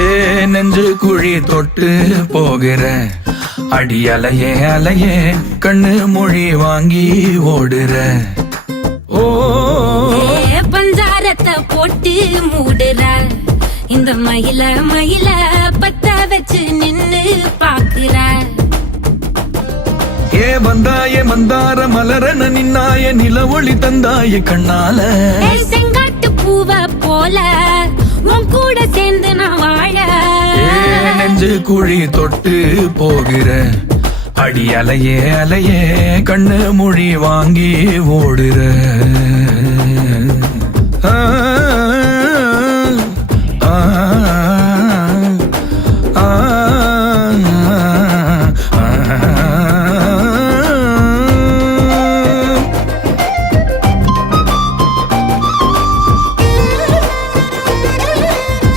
ஏ நெஞ்சு குழி தொட்டு போகிற அடி அலையே அலையே கண்ணு மொழி வாங்கி ஓடுற. ஓ பஞ்சாரத்தை போட்டு மூடுற இந்த மயில மயில பத்த வச்சு நின்னு பாக்குற. ஏ வந்தாய மந்தார மலரன நின்னாய நில ஒளி தந்தாய கண்ணால. செங்காட்டு பூவ போல உன் கூட சேர்ந்து நான் வாழ. நெஞ்சு குழி தொட்டு போகிற அடி அலையே அலையே கண்ணு மொழி வாங்கி ஓடுற.